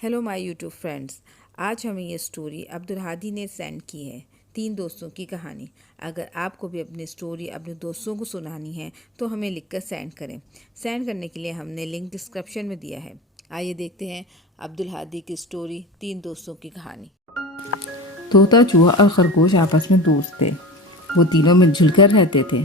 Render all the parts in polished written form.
Hello my YouTube friends, आज हमें ये स्टोरी अब्दुल ने सेंड की है। 3 दोस्तों की कहानी। अगर आपको भी अपनी स्टोरी अपने दोस्तों को सुनानी है तो हमें लिखकर सेंड करें। सेंड करने के लिए हमने लिंक डिस्क्रिप्शन में दिया है। आइए देखते हैं अब्दुल की स्टोरी 3 दोस्तों की कहानी। तोता, चूहा और खरगोश आपस में दोस्त थे। वो तीनों मिलजुल कर रहते थे।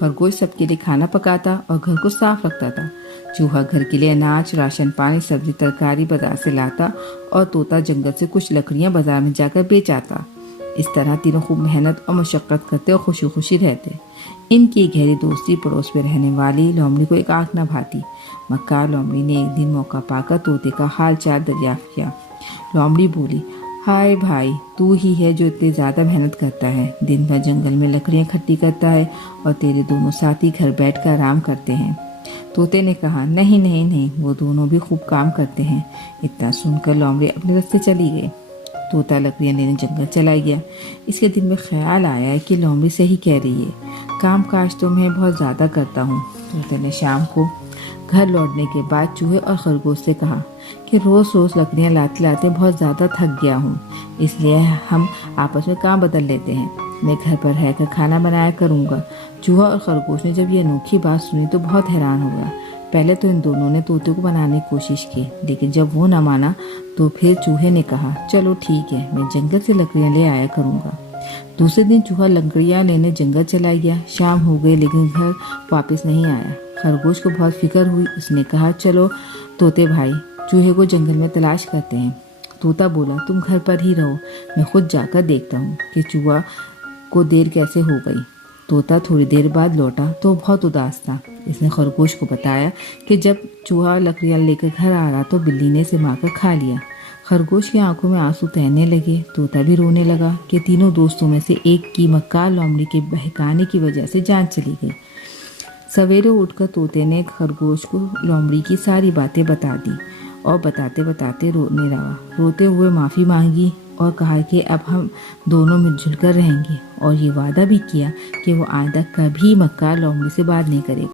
खरगोश सबके लिए खाना पकाता और घर को साफ रखता था। चूहा घर के लिए अनाज, राशन पानी, सब्जी तरकारी बाजार से लाता और तोता जंगल से कुछ लकड़ियां बाजार में जाकर बेच आता। इस तरह तीनों खूब मेहनत और मशक्कत करते और खुशी खुशी रहते। इनकी गहरी दोस्ती पड़ोस में रहने वाली लोमड़ी को एक आंख न भाती। मक्कार लोमड़ी ने एक दिन मौका पाकर तोते का हाल चाल दरियाफ्त किया। लोमड़ी बोली, हाय भाई, तू ही है जो इतनी ज़्यादा मेहनत करता है। दिन भर जंगल में लकड़ियाँ इकट्ठी करता है और तेरे दोनों साथी घर बैठकर आराम करते हैं। तोते ने कहा, नहीं नहीं नहीं, वो दोनों भी खूब काम करते हैं। इतना सुनकर लोमड़ी अपने रास्ते चली गई। तोता लकड़ियाँ लेने जंगल चला गया। इसके दिन में ख्याल आया कि लोमड़ी सही कह रही है, काम काज तो मैं बहुत ज़्यादा करता हूँ। तोते ने शाम को घर लौटने के बाद चूहे और खरगोश से कहा कि रोज़ रोज़ लकड़ियाँ लाते लाते बहुत ज़्यादा थक गया हूँ, इसलिए हम आपस में काम बदल लेते हैं। मैं घर पर रहकर खाना बनाया करूँगा। चूहा और खरगोश ने जब ये अनोखी बात सुनी तो बहुत हैरान हो गया। पहले तो इन दोनों ने तोते को बनाने की कोशिश की, लेकिन जब वो न माना तो फिर चूहे ने कहा, चलो ठीक है, मैं जंगल से लकड़ियाँ ले आया करूँगा। दूसरे दिन चूहा लकड़ियाँ लेने जंगल चला गया। शाम हो गई लेकिन घर वापस नहीं आया। खरगोश को बहुत फिक्र हुई। उसने कहा, चलो तोते भाई, चूहे को जंगल में तलाश करते हैं। तोता बोला, तुम घर पर ही रहो, मैं खुद जाकर देखता हूँ कि चूहा को देर कैसे हो गई। तोता थोड़ी देर बाद लौटा तो बहुत उदास था। इसने खरगोश को बताया कि जब चूहा लकड़ियाँ लेकर घर आ रहा तो बिल्ली ने इसे मारकर खा लिया। खरगोश की आंखों में आंसू तैरने लगे। तोता भी रोने लगा कि तीनों दोस्तों में से एक की मक्कार लोमड़ी के बहकाने की वजह से जान चली गई। सवेरे उठकर तोते ने खरगोश को लोमड़ी की सारी बातें बता दी और बताते बताते रोने लगा। रोते हुए माफ़ी मांगी और कहा कि अब हम दोनों मिलजुल कर रहेंगे, और ये वादा भी किया कि वो आइंदा कभी मक्कार लोमड़ी से बात नहीं करेगा।